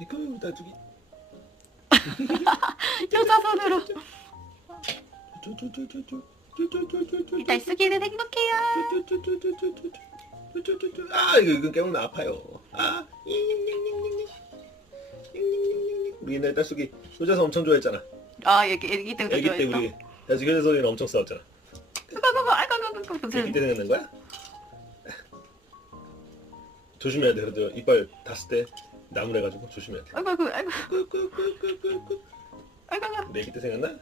이거 나중에 여자 손으로. 이달 쓰기는 행복해요. 아 이거 깨우면 아파요. 아 우리 옛날 딸쑥이 효자손 엄청 좋아했잖아. 아 애기 때부터 애기 때 좋아했어. 우리 나중에 효자손이랑 엄청 싸웠잖아. 애기 때 생각난 거야? 조심해야 돼. 그래도 이빨 닿았을 때 나무래가지고 조심해야 돼. 아이고. 내 애기 때 생각나?